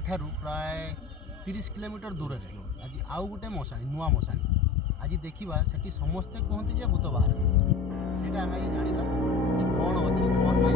ठारू प्राय 30 किलोमीटर दूर थे। आज आउ गोटे मशाणी नुआ मशाणी आज देखा से समस्ते कहते जे भूत बाहर से आम जाना कौन अच्छी कौन ना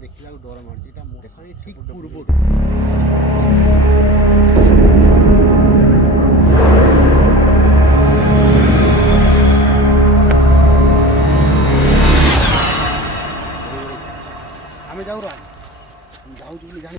देखा डर मार्च ठीक पूर्व आम जाऊ जाऊँ जानी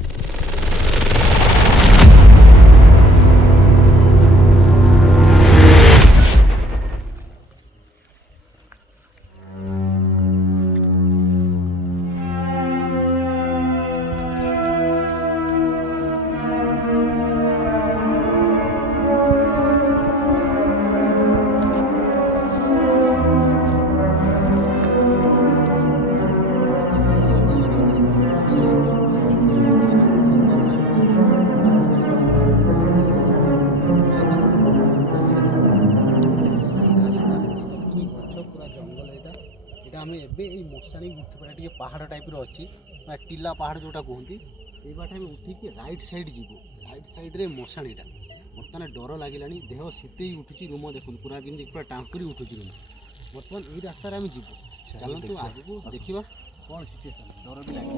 आम ए मशाणी उठी पहाड़ टाइप अच्छी टीला पहाड़ जोटा कहते ये बाट आम उठिकी राइट साइड जीव राइट साइड्रे मशाणीटा बर्तमान डर लगे देह शीत उठुची रूम देखो पूरा कमी पूरा टांकुरी उठुची रूम बर्तमान यही रास्तार आम जीव चलतु आगे को देखा कौन सिचुएसन डर भी लगे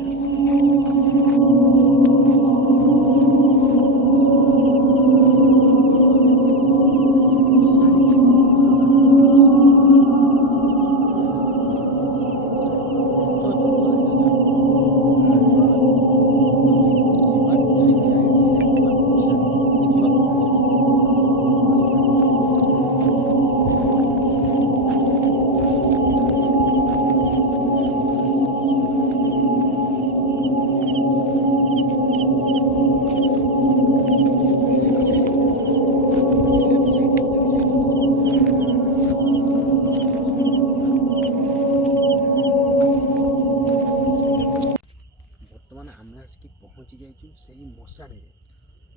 पहुँची जाइए से मशाणी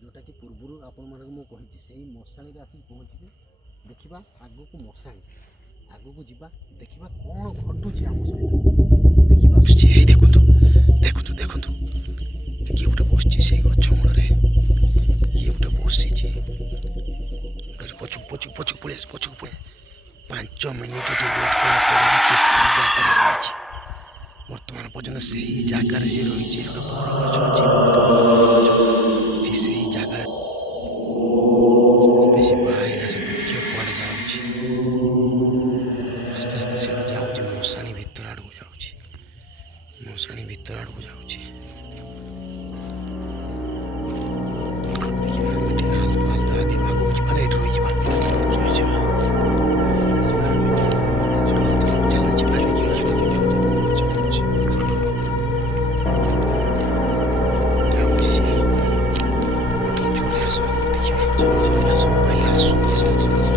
जोटा कि पूर्व आपण मानक मुझे से मशाणी आसिक पहुँचे देखा आग को मशाणी आग को जा देखा कौन घटुची आम सहित देखा देखु देखु देखु किए गोटे बसची से गछ मूल किए गोटे बसी पचु पचु पचु पड़े पचु पड़े 5 मिनिट बर्तमान पर्यटन से ही जगार सी रही है बरगछ अच्छी बहुत बड़ बरगछ सी से ही जगार बेसी बाहर से देखिए कड़े जाऊँगी आस्ते आस्ते से जाऊँगी मशाणी भितर आड़ को जाऊँगी मशाणी भितर आड़ को जाऊँगी आगे आगे जावा ये रही Pela